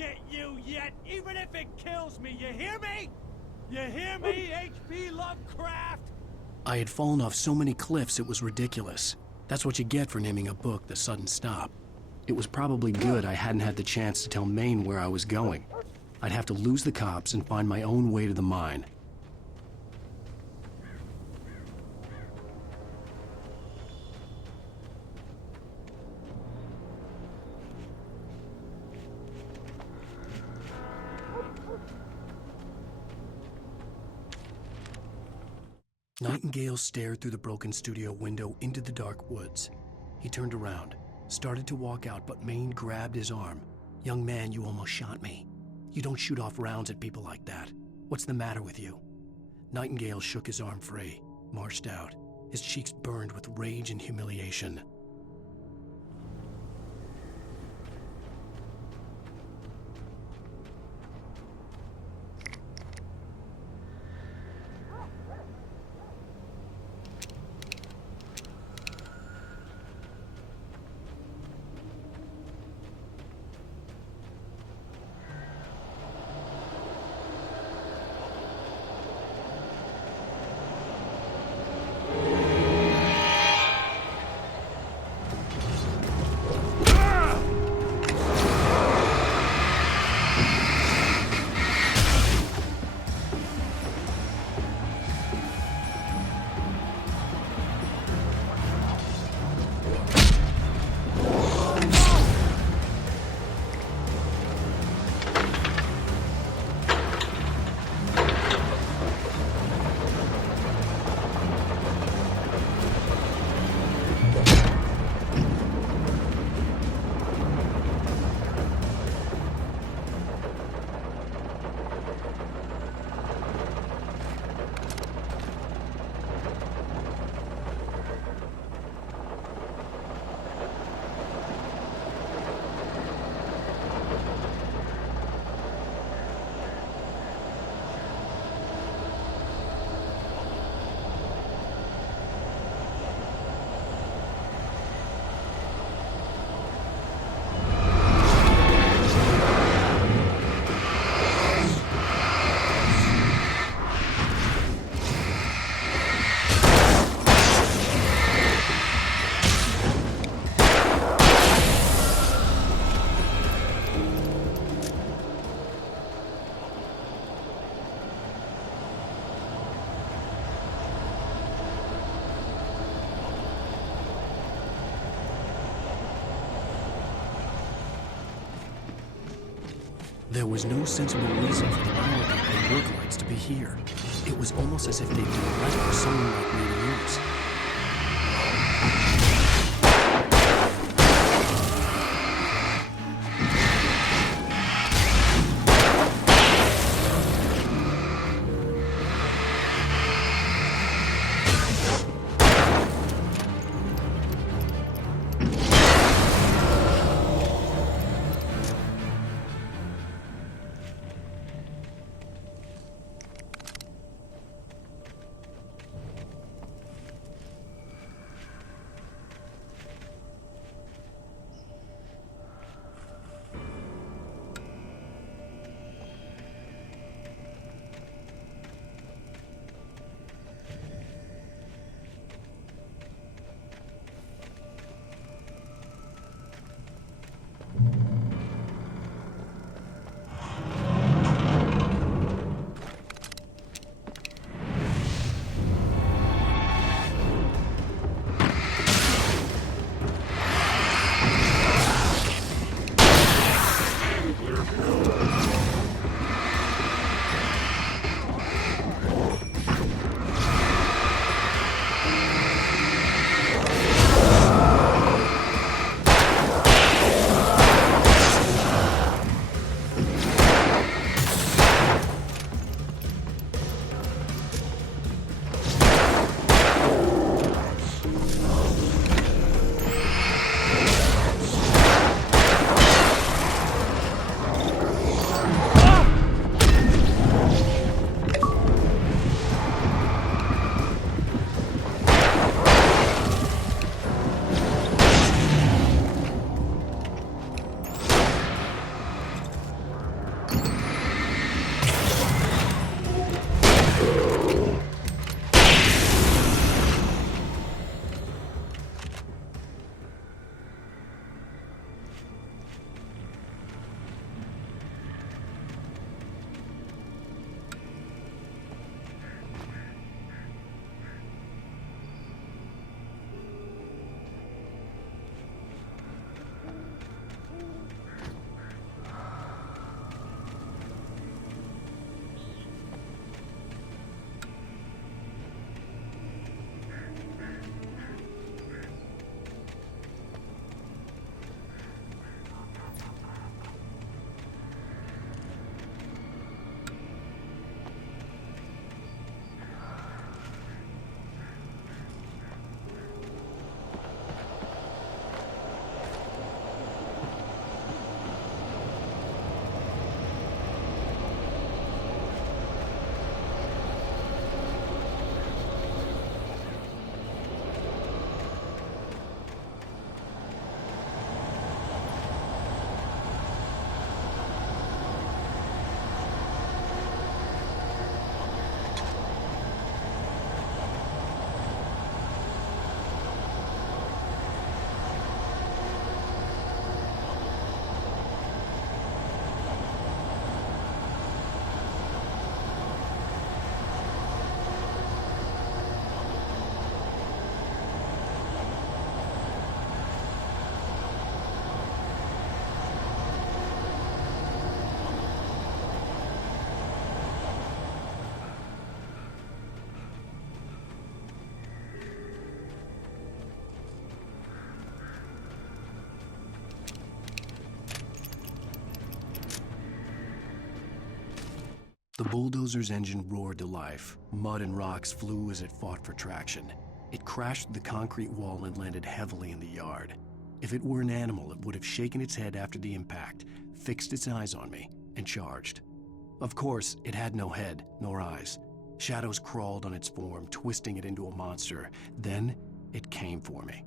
get you yet, even if it kills me, you hear me? You hear me, H.P. Lovecraft? I had fallen off so many cliffs it was ridiculous. That's what you get for naming a book The Sudden Stop. It was probably good I hadn't had the chance to tell Maine where I was going. I'd have to lose the cops and find my own way to the mine. Nightingale stared through the broken studio window into the dark woods. He turned around, started to walk out, but Maine grabbed his arm. "Young man, you almost shot me. You don't shoot off rounds at people like that. What's the matter with you?" Nightingale shook his arm free, marched out. His cheeks burned with rage and humiliation. There was no sensible reason for the power company and work lights to be here. It was almost as if they'd been left for someone like me to use. The bulldozer's engine roared to life. Mud and rocks flew as it fought for traction. It crashed through the concrete wall and landed heavily in the yard. If it were an animal, it would have shaken its head after the impact, fixed its eyes on me, and charged. Of course, it had no head, nor eyes. Shadows crawled on its form, twisting it into a monster. Then, it came for me.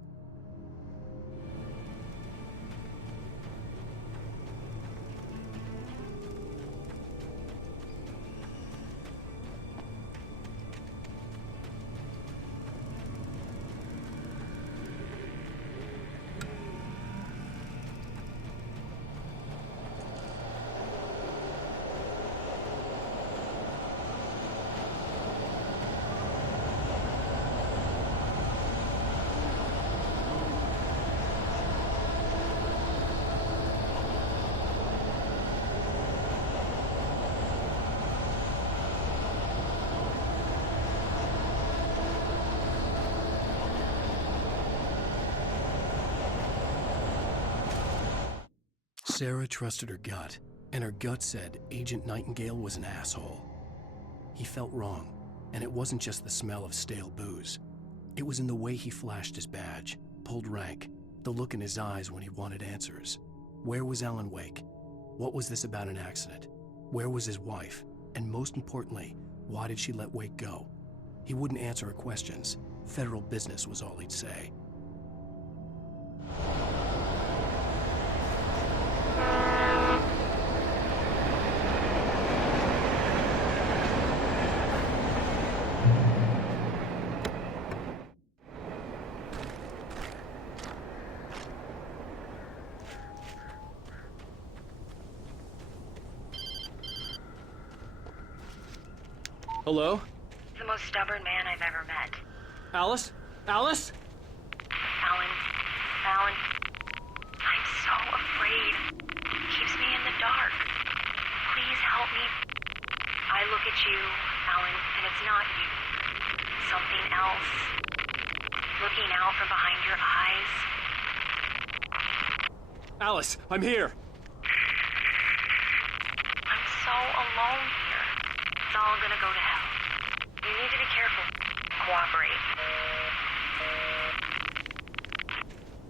Sarah trusted her gut, and her gut said Agent Nightingale was an asshole. He felt wrong, and it wasn't just the smell of stale booze. It was in the way he flashed his badge, pulled rank, the look in his eyes when he wanted answers. Where was Alan Wake? What was this about an accident? Where was his wife? And most importantly, why did she let Wake go? He wouldn't answer her questions. Federal business was all he'd say. Hello? The most stubborn man I've ever met. Alice? Alice? Alan, I'm so afraid. He keeps me in the dark. Please help me. I look at you, Alan, and it's not you. Something else. Looking out from behind your eyes. Alice, I'm here. I'm so alone here. It's all gonna go to hell. You need to be careful. Cooperate.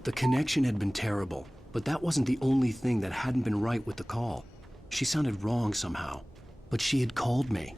The connection had been terrible, but that wasn't the only thing that hadn't been right with the call. She sounded wrong somehow, but she had called me.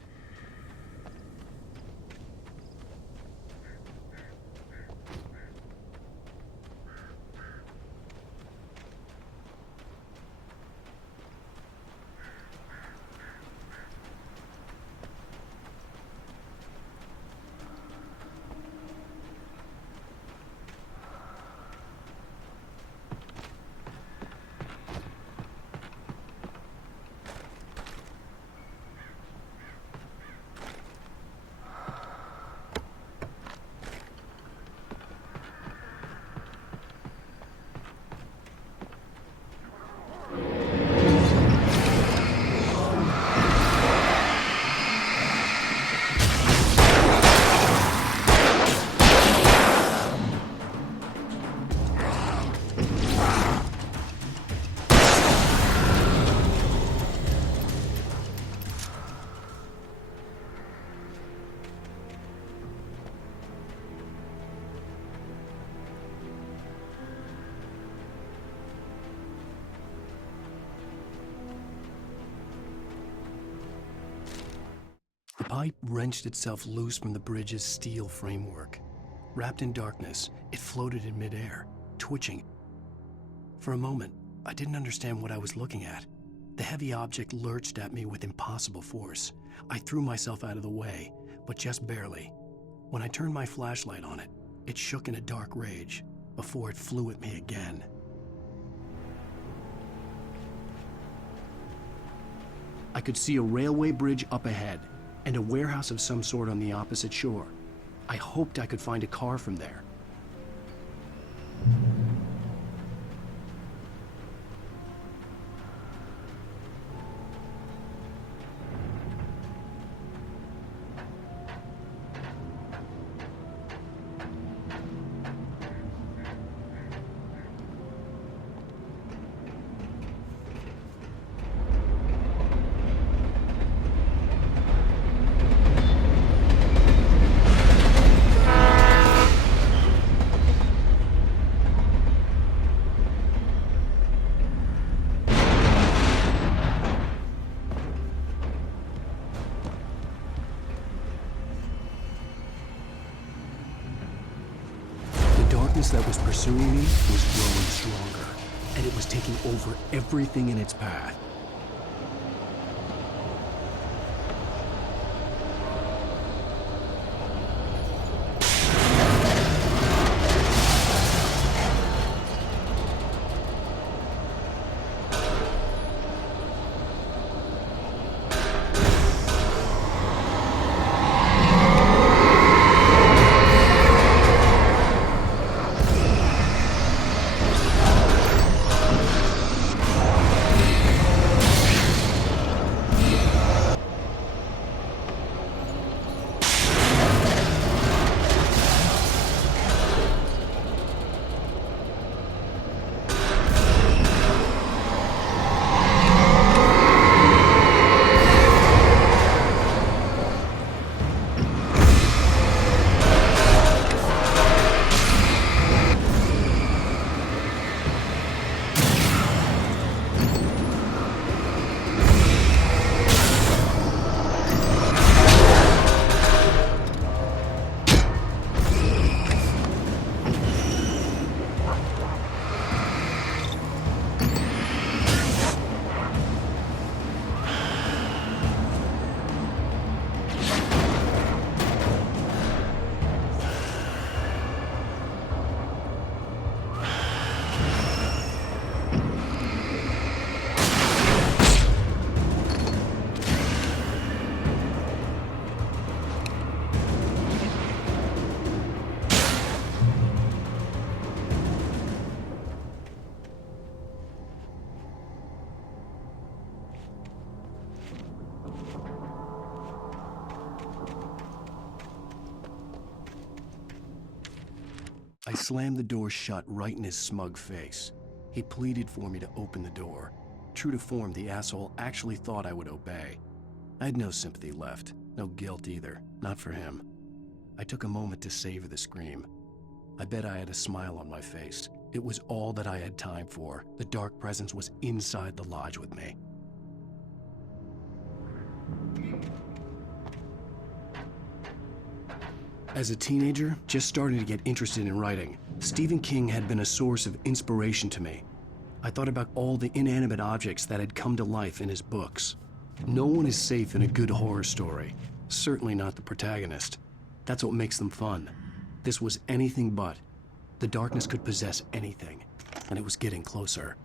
The pipe wrenched itself loose from the bridge's steel framework. Wrapped in darkness, it floated in midair, twitching. For a moment, I didn't understand what I was looking at. The heavy object lurched at me with impossible force. I threw myself out of the way, but just barely. When I turned my flashlight on it, it shook in a dark rage before it flew at me again. I could see a railway bridge up ahead, and a warehouse of some sort on the opposite shore. I hoped I could find a car from there. darkness that was pursuing me was growing stronger, and it was taking over everything in its path. I slammed the door shut right in his smug face. He pleaded for me to open the door. True to form, the asshole actually thought I would obey. I had no sympathy left, no guilt either, not for him. I took a moment to savor the scream. I bet I had a smile on my face. It was all that I had time for. The dark presence was inside the lodge with me. As a teenager, just starting to get interested in writing, Stephen King had been a source of inspiration to me. I thought about all the inanimate objects that had come to life in his books. No one is safe in a good horror story, certainly not the protagonist. That's what makes them fun. This was anything but. The darkness could possess anything, and it was getting closer.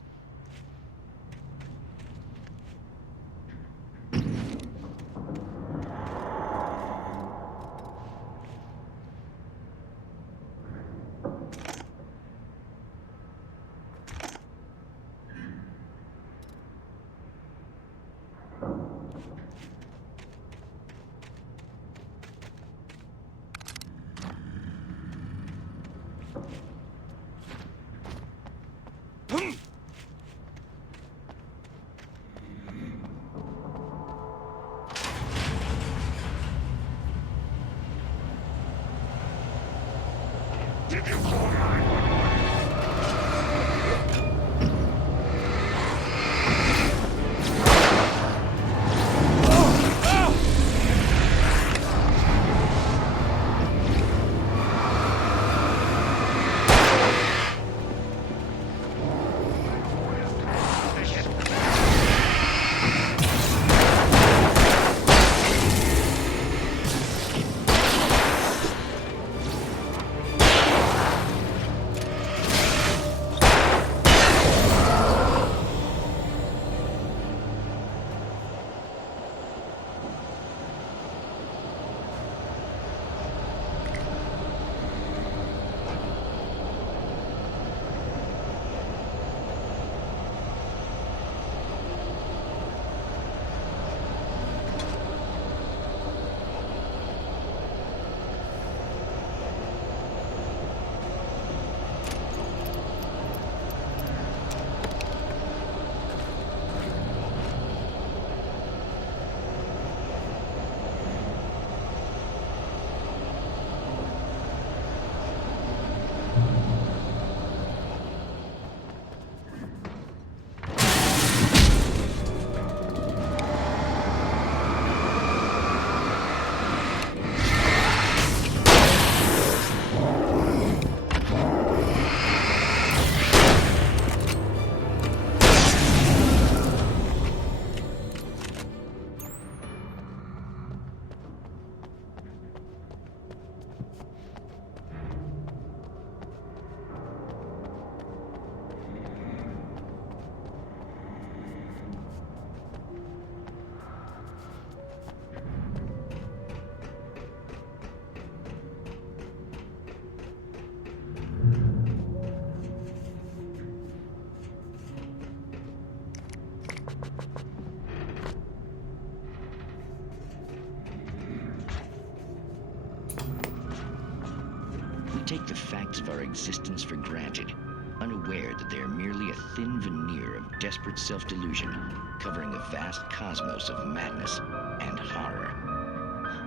take the facts of our existence for granted, unaware that they are merely a thin veneer of desperate self-delusion, covering a vast cosmos of madness and horror.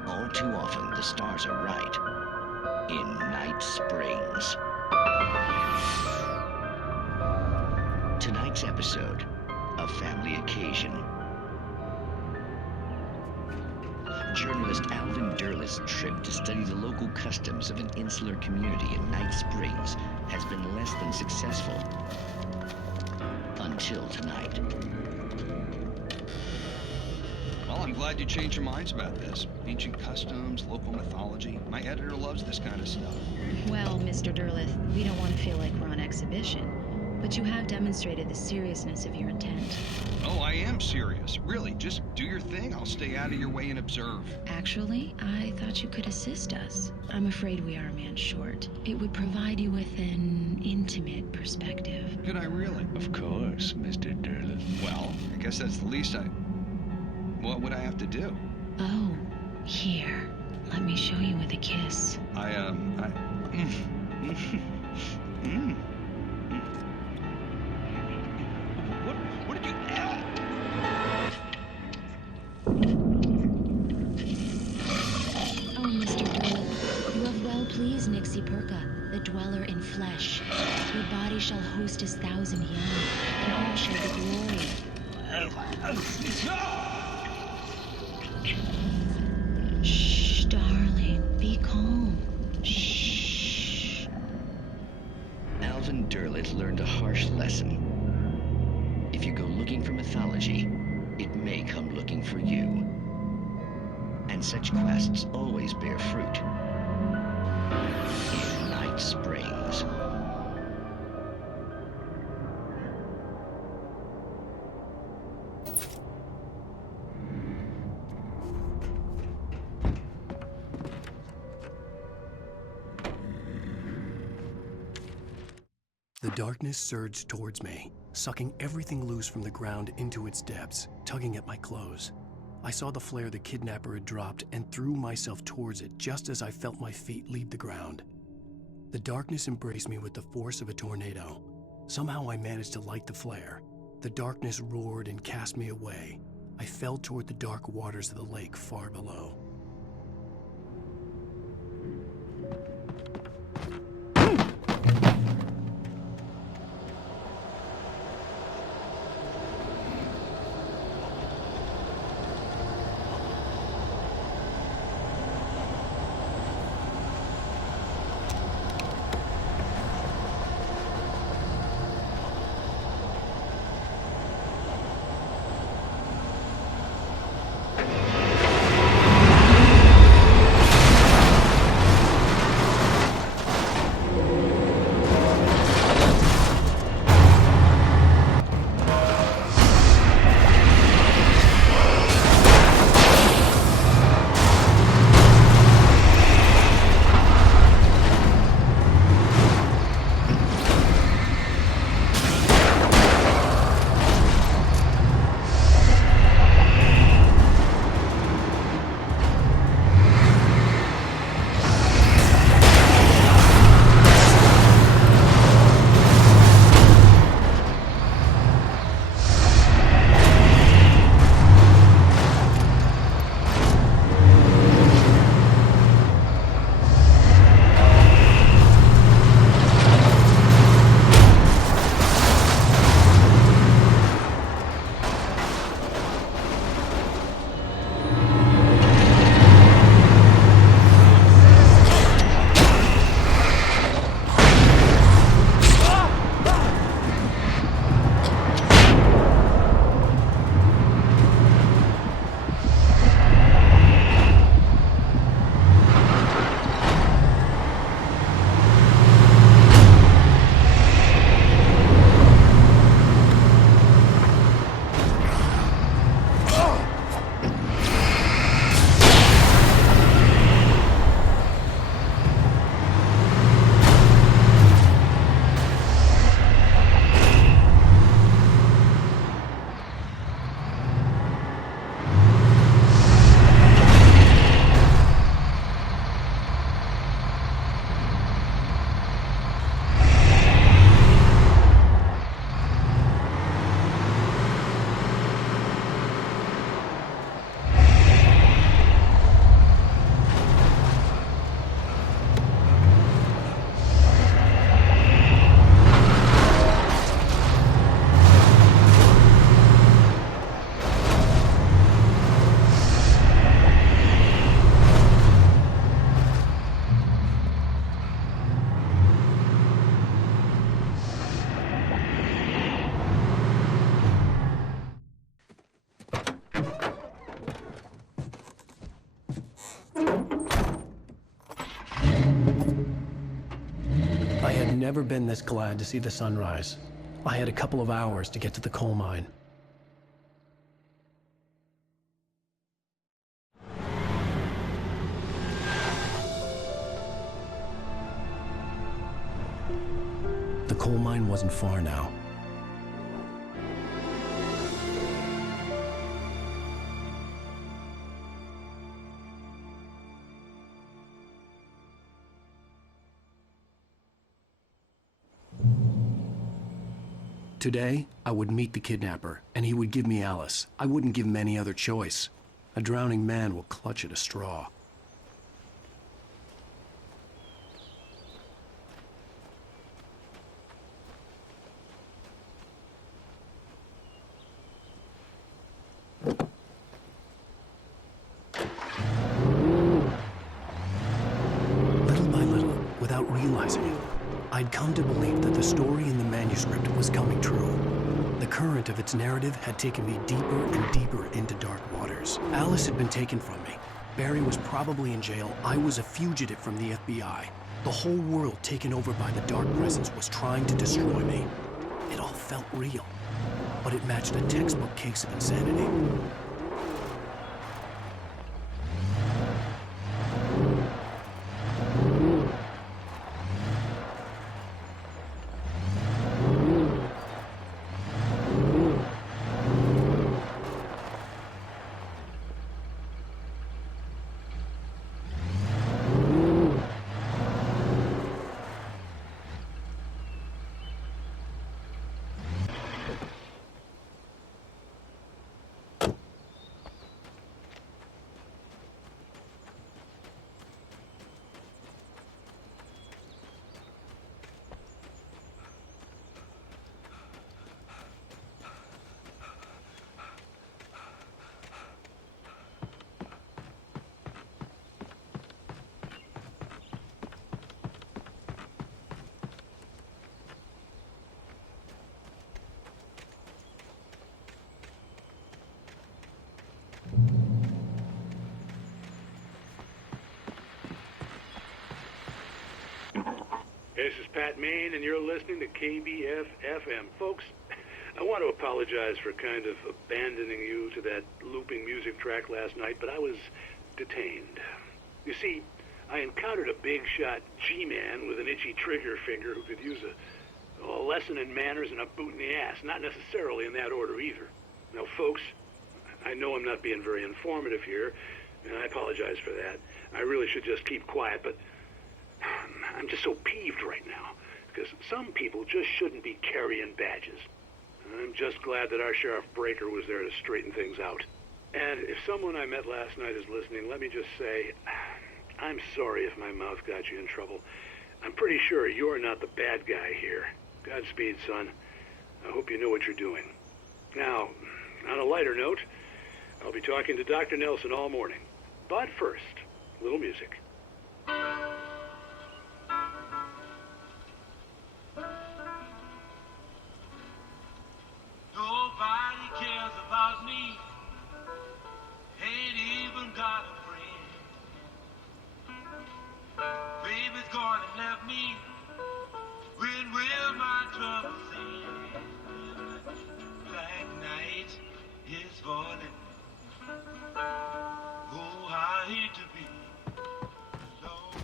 All too often, the stars are right. In Night Springs. Tonight's episode, A Family Occasion. Journalist Alvin Derlis' trip to study the local customs of an insular community in Night Springs has been less than successful. Until tonight. Well, I'm glad you changed your minds about this. Ancient customs, local mythology. My editor loves this kind of stuff. Well, Mr. Derlith, we don't want to feel like we're on exhibition, but you have demonstrated the seriousness of your intent. Oh, I am serious. Really, just do your thing. I'll stay out of your way and observe. Actually, I thought you could assist us. I'm afraid we are a man short. It would provide you with an intimate perspective. Could I really? Of course, Mr. Derlis. Well, I guess that's the least What would I have to do? Oh, here. Let me show you with a kiss. What did you... Oh, Mr. Derlith, you have well pleased Nixie Perka, the dweller in flesh. Your body shall host 1,000 young, and all shall be glory. Shh, darling, be calm. Shh. Alvin Derlis learned a harsh lesson. If you go looking for mythology, it may come looking for you. And such quests always bear fruit. In Night Springs. The darkness surged towards me, sucking everything loose from the ground into its depths, tugging at my clothes. I saw the flare the kidnapper had dropped and threw myself towards it just as I felt my feet leave the ground. The darkness embraced me with the force of a tornado. Somehow I managed to light the flare. The darkness roared and cast me away. I fell toward the dark waters of the lake far below. I'd never been this glad to see the sunrise. I had a couple of hours to get to the coal mine. The coal mine wasn't far now. Today, I would meet the kidnapper, and he would give me Alice. I wouldn't give him any other choice. A drowning man will clutch at a straw. Little by little, without realizing it, I'd come to believe that the story in the manuscript was coming true. The current of its narrative had taken me deeper and deeper into dark waters. Alice had been taken from me. Barry was probably in jail. I was a fugitive from the FBI. The whole world taken over by the dark presence was trying to destroy me. It all felt real, but it matched a textbook case of insanity. This is Pat Main, and you're listening to KBF-FM. Folks, I want to apologize for kind of abandoning you to that looping music track last night, but I was detained. You see, I encountered a big-shot G-man with an itchy trigger finger who could use a lesson in manners and a boot in the ass, not necessarily in that order either. Now, folks, I know I'm not being very informative here, and I apologize for that. I really should just keep quiet, but I'm just so peeved right now, because some people just shouldn't be carrying badges. I'm just glad that our Sheriff Breaker was there to straighten things out. And if someone I met last night is listening, let me just say, I'm sorry if my mouth got you in trouble. I'm pretty sure you're not the bad guy here. Godspeed, son. I hope you know what you're doing. Now, on a lighter note, I'll be talking to Dr. Nelson all morning. But first, a little music. Nobody cares about me. Ain't even got a friend. Baby's gone and left me. When will my trouble end? Black night is falling. Oh, I hate to be alone.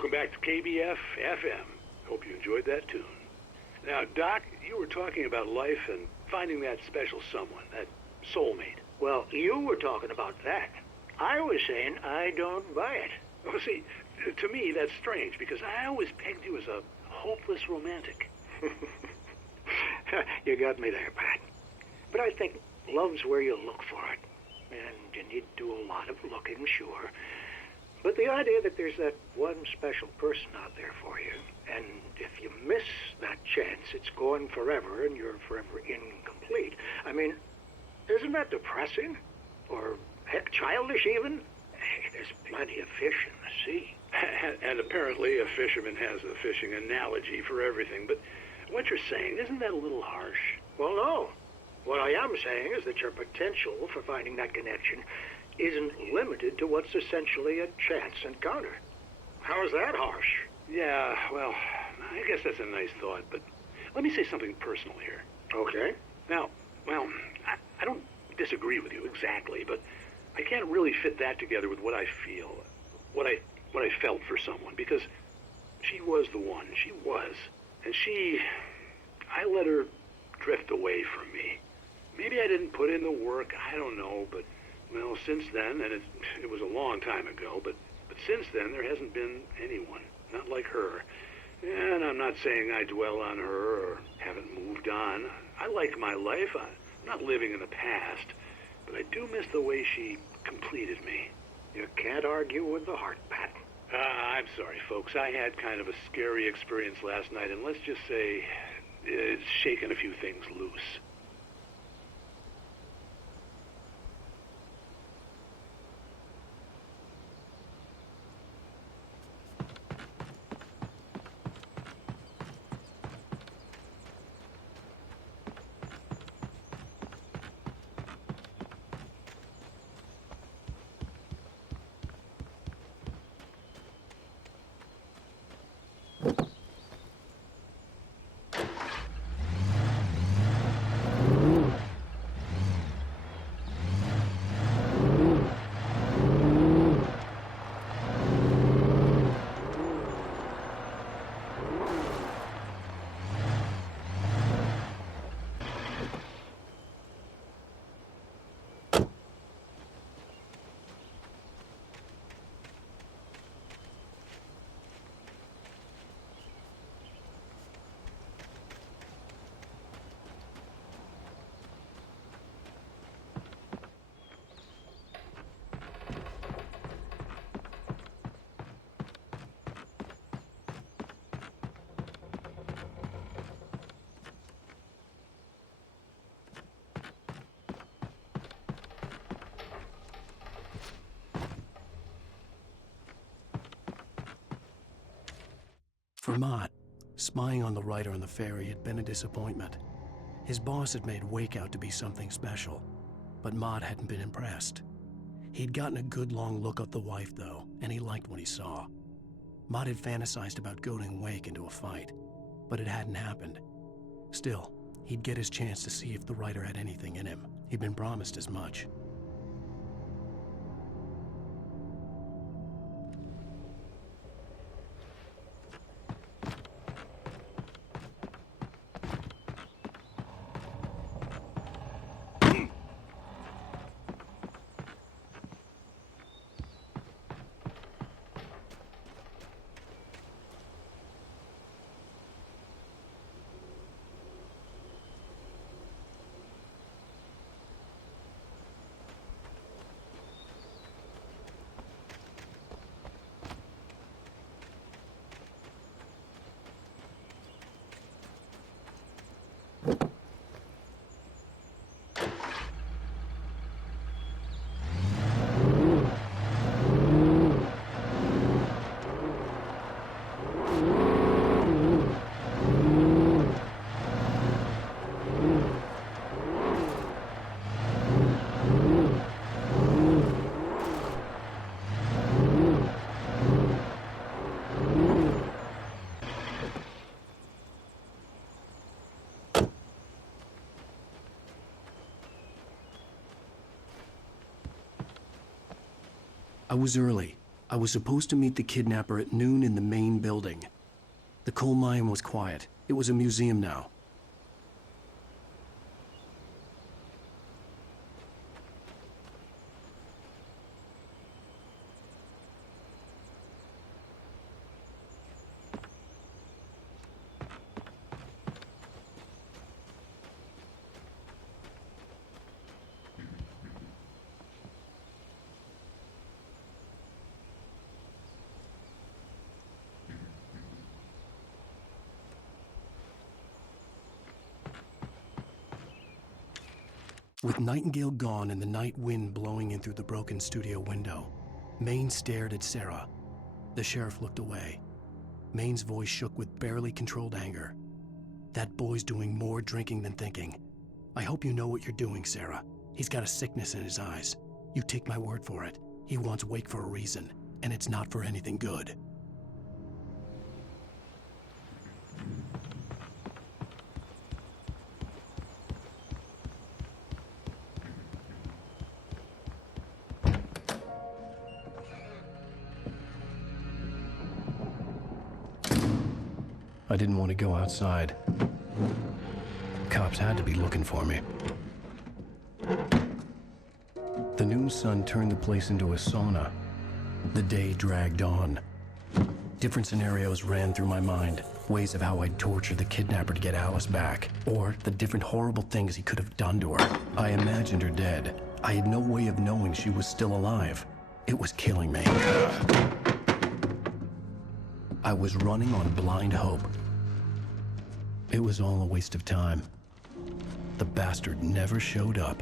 welcome back to KBF FM. Hope you enjoyed that tune. Now, Doc, you were talking about life and finding that special someone, that soulmate. Well, you were talking about that. I was saying I don't buy it. Well, see, to me, that's strange, because I always pegged you as a hopeless romantic. You got me there, Pat. But I think love's where you look for it. And you need to do a lot of looking, sure. But the idea that there's that one special person out there for you, and if you miss that chance, it's gone forever, and you're forever incomplete. I mean, isn't that depressing? Or, heck, childish even? Hey, there's plenty of fish in the sea. And apparently a fisherman has a fishing analogy for everything, but what you're saying, isn't that a little harsh? Well, no. What I am saying is that your potential for finding that connection isn't limited to what's essentially a chance encounter. How is that harsh? Yeah, well, I guess that's a nice thought, but let me say something personal here. Okay. Now, well, I don't disagree with you exactly, but I can't really fit that together with what I feel, what I felt for someone, because she was the one. She was. And I let her drift away from me. Maybe I didn't put in the work, I don't know, but, well, since then, and it was a long time ago, but since then there hasn't been anyone, not like her. And I'm not saying I dwell on her or haven't moved on. I like my life. I'm not living in the past, but I do miss the way she completed me. You can't argue with the heart, Pat. I'm sorry, folks. I had kind of a scary experience last night, and let's just say it's shaken a few things loose. For Mott, spying on the writer on the ferry had been a disappointment. His boss had made Wake out to be something special, but Mott hadn't been impressed. He'd gotten a good long look at the wife, though, and he liked what he saw. Mott had fantasized about goading Wake into a fight, but it hadn't happened. Still, he'd get his chance to see if the writer had anything in him. He'd been promised as much. I was early, I was supposed to meet the kidnapper at noon in the main building. The coal mine was quiet. It was a museum now. With Nightingale gone and the night wind blowing in through the broken studio window, Maine stared at Sarah. The sheriff looked away. Maine's voice shook with barely controlled anger. That boy's doing more drinking than thinking. I hope you know what you're doing, Sarah. He's got a sickness in his eyes. You take my word for it. He wants Wake for a reason, and it's not for anything good. I didn't want to go outside. Cops had to be looking for me. The noon sun turned the place into a sauna. The day dragged on. Different scenarios ran through my mind. Ways of how I'd torture the kidnapper to get Alice back. Or the different horrible things he could have done to her. I imagined her dead. I had no way of knowing she was still alive. It was killing me. I was running on blind hope. It was all a waste of time. The bastard never showed up.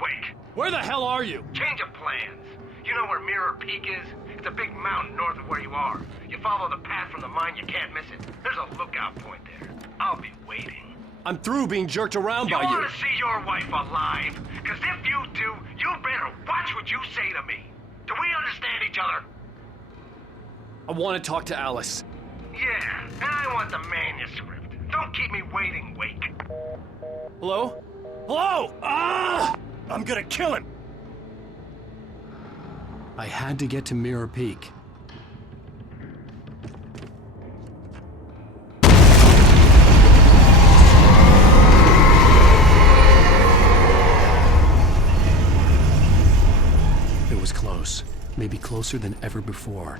Wake! Where the hell are you? Change of plans. You know where Mirror Peak is? It's a big mountain north of where you are. You follow the path from the mine, you can't miss it. There's a lookout point there. I'll be waiting. I'm through being jerked around by You you. want to see your wife alive? Because if you do, you better watch what you say to me. Do we understand each other? I want to talk to Alice. Yeah, and I want the manuscript. Don't keep me waiting, Wake. Hello? Hello! Ah! I'm gonna kill him! I had to get to Mirror Peak. It was close, maybe closer than ever before.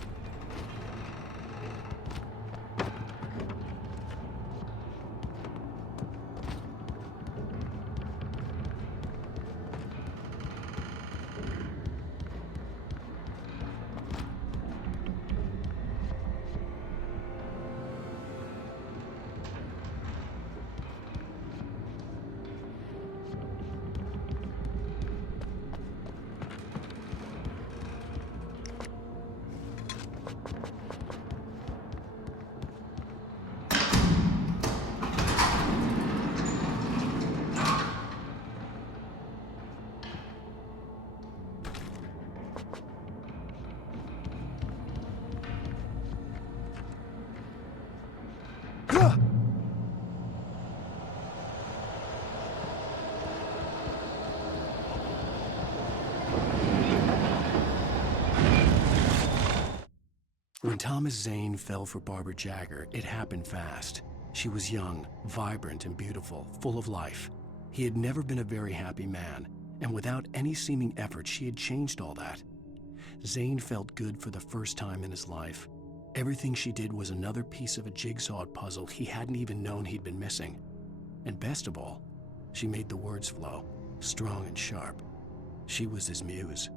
When Thomas Zane fell for Barbara Jagger, it happened fast. She was young, vibrant, and beautiful, full of life. He had never been a very happy man, and without any seeming effort, she had changed all that. Zane felt good for the first time in his life. Everything she did was another piece of a jigsaw puzzle he hadn't even known he'd been missing. And best of all, she made the words flow, strong and sharp. She was his muse.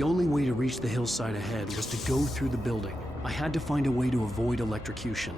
The only way to reach the hillside ahead was to go through the building. I had to find a way to avoid electrocution.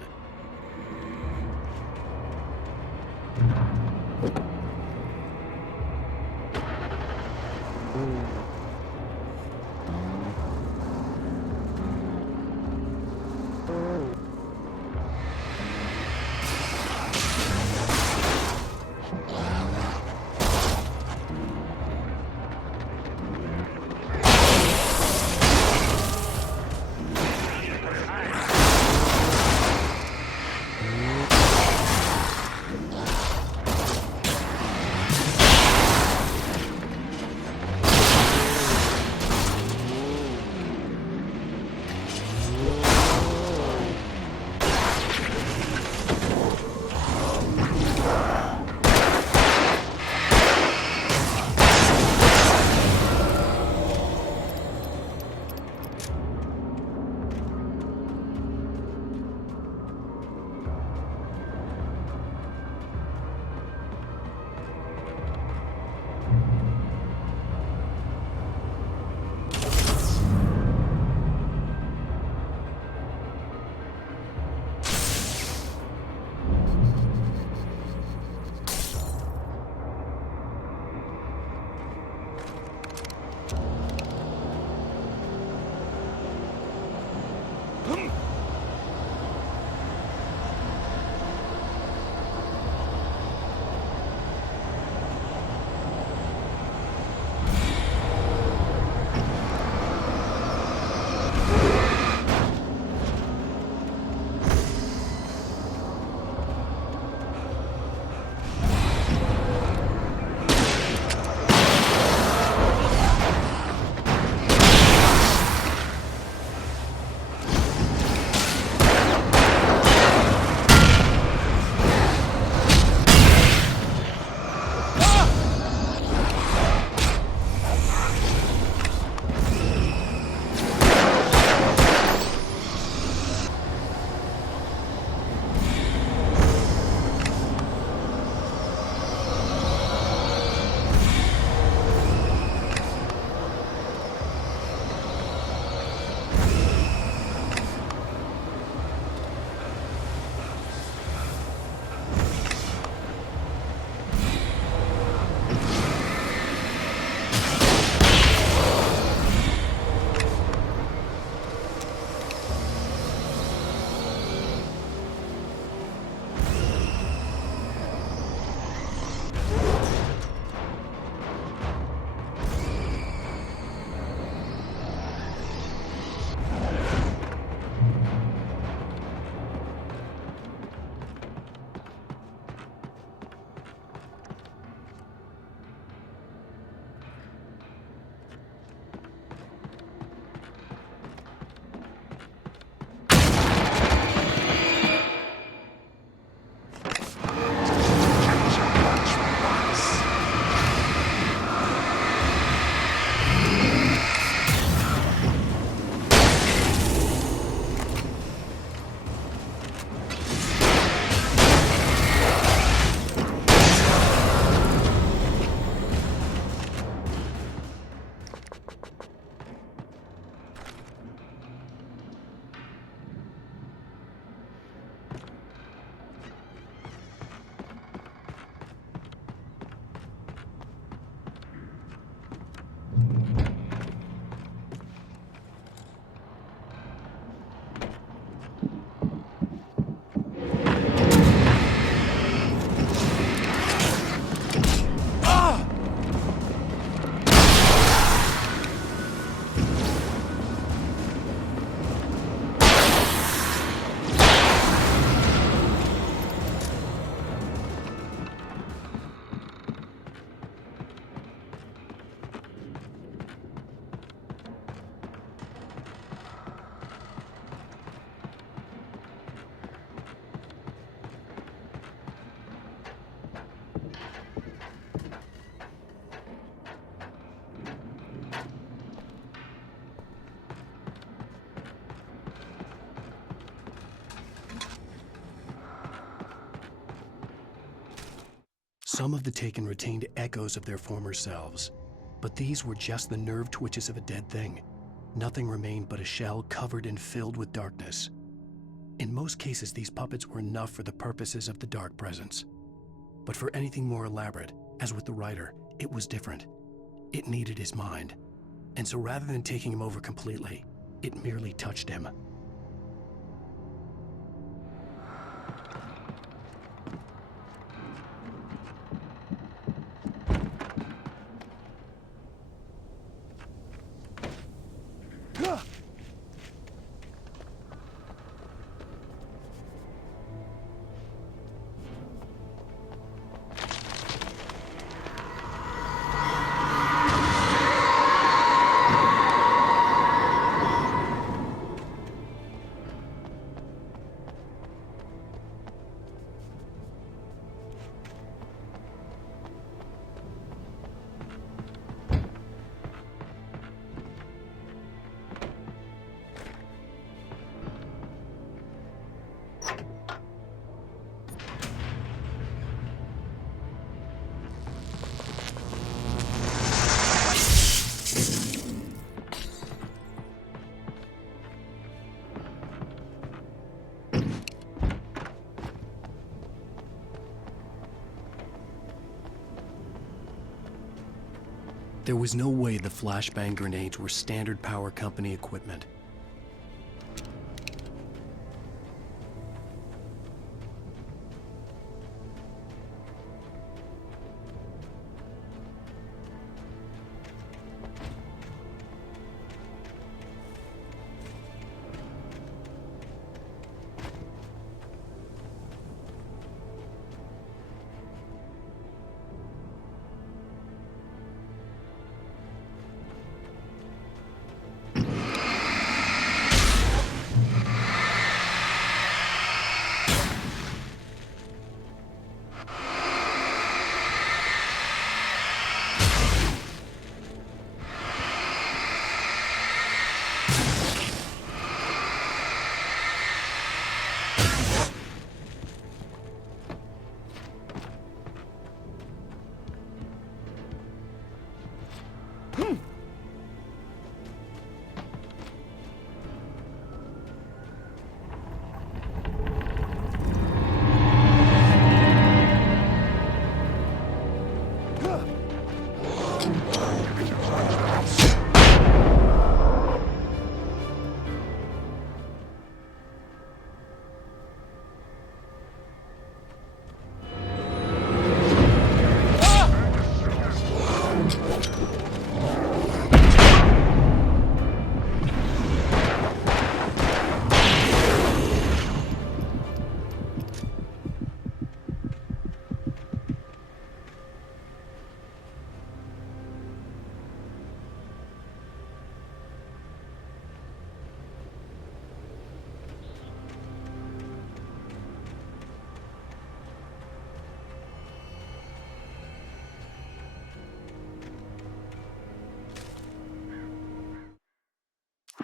Some of the Taken retained echoes of their former selves. But these were just the nerve twitches of a dead thing. Nothing remained but a shell covered and filled with darkness. In most cases, these puppets were enough for the purposes of the dark presence. But for anything more elaborate, as with the writer, it was different. It needed his mind. And so rather than taking him over completely, it merely touched him. There was no way the flashbang grenades were standard power company equipment.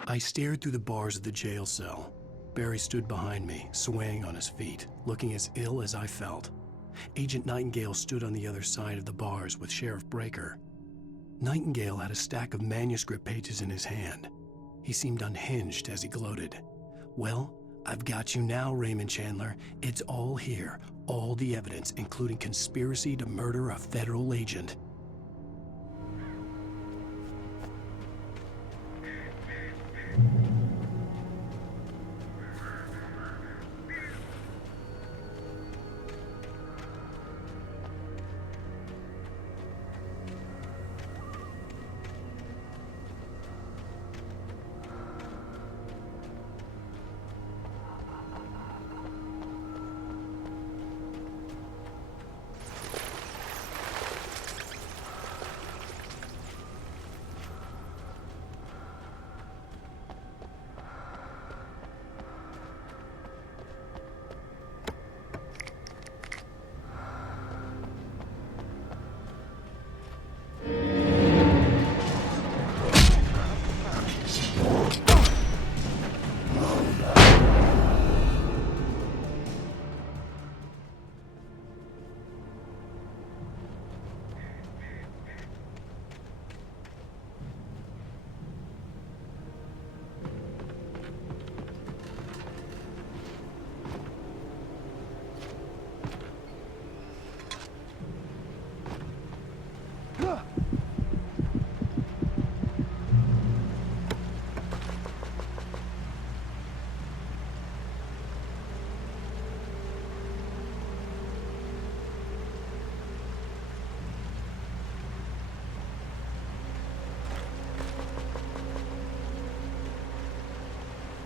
I stared through the bars of the jail cell. Barry stood behind me, swaying on his feet, looking as ill as I felt. Agent Nightingale stood on the other side of the bars with Sheriff Breaker. Nightingale had a stack of manuscript pages in his hand. He seemed unhinged as he gloated. "Well, I've got you now, Raymond Chandler. It's all here, all the evidence, including conspiracy to murder a federal agent."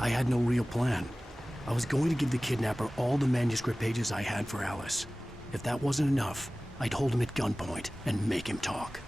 I had no real plan. I was going to give the kidnapper all the manuscript pages I had for Alice. If that wasn't enough, I'd hold him at gunpoint and make him talk.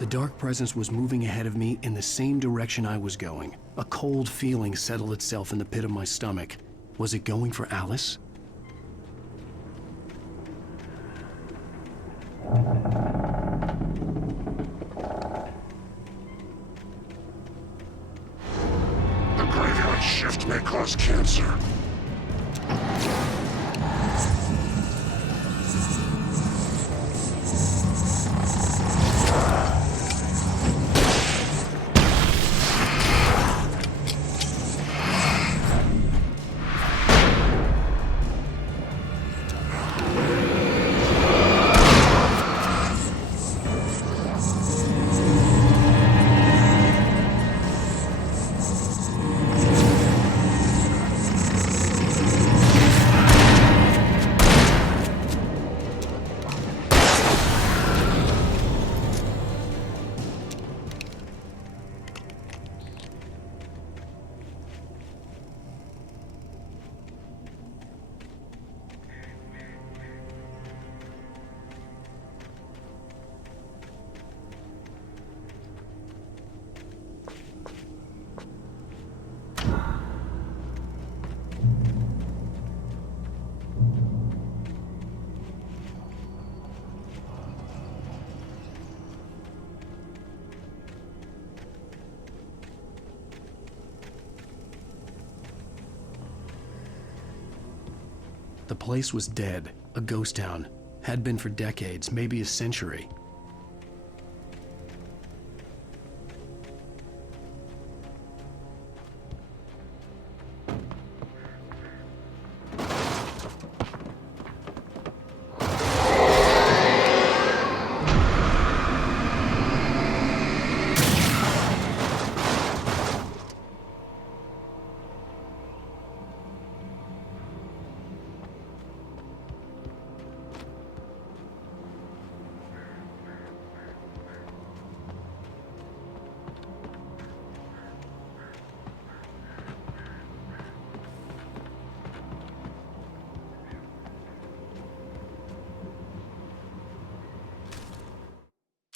The dark presence was moving ahead of me in the same direction I was going. A cold feeling settled itself in the pit of my stomach. Was it going for Alice? The graveyard shift may cause cancer. The place was dead, a ghost town. Had been for decades, maybe a century.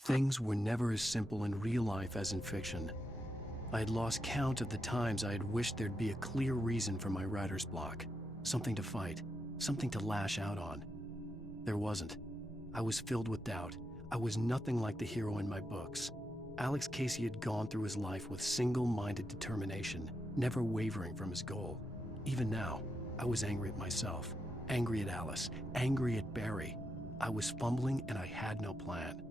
Things were never as simple in real life as in fiction. I had lost count of the times I had wished there'd be a clear reason for my writer's block. Something to fight, something to lash out on. There wasn't. I was filled with doubt. I was nothing like the hero in my books. Alex Casey had gone through his life with single-minded determination, never wavering from his goal. Even now, I was angry at myself, angry at Alice, angry at Barry. I was fumbling and I had no plan.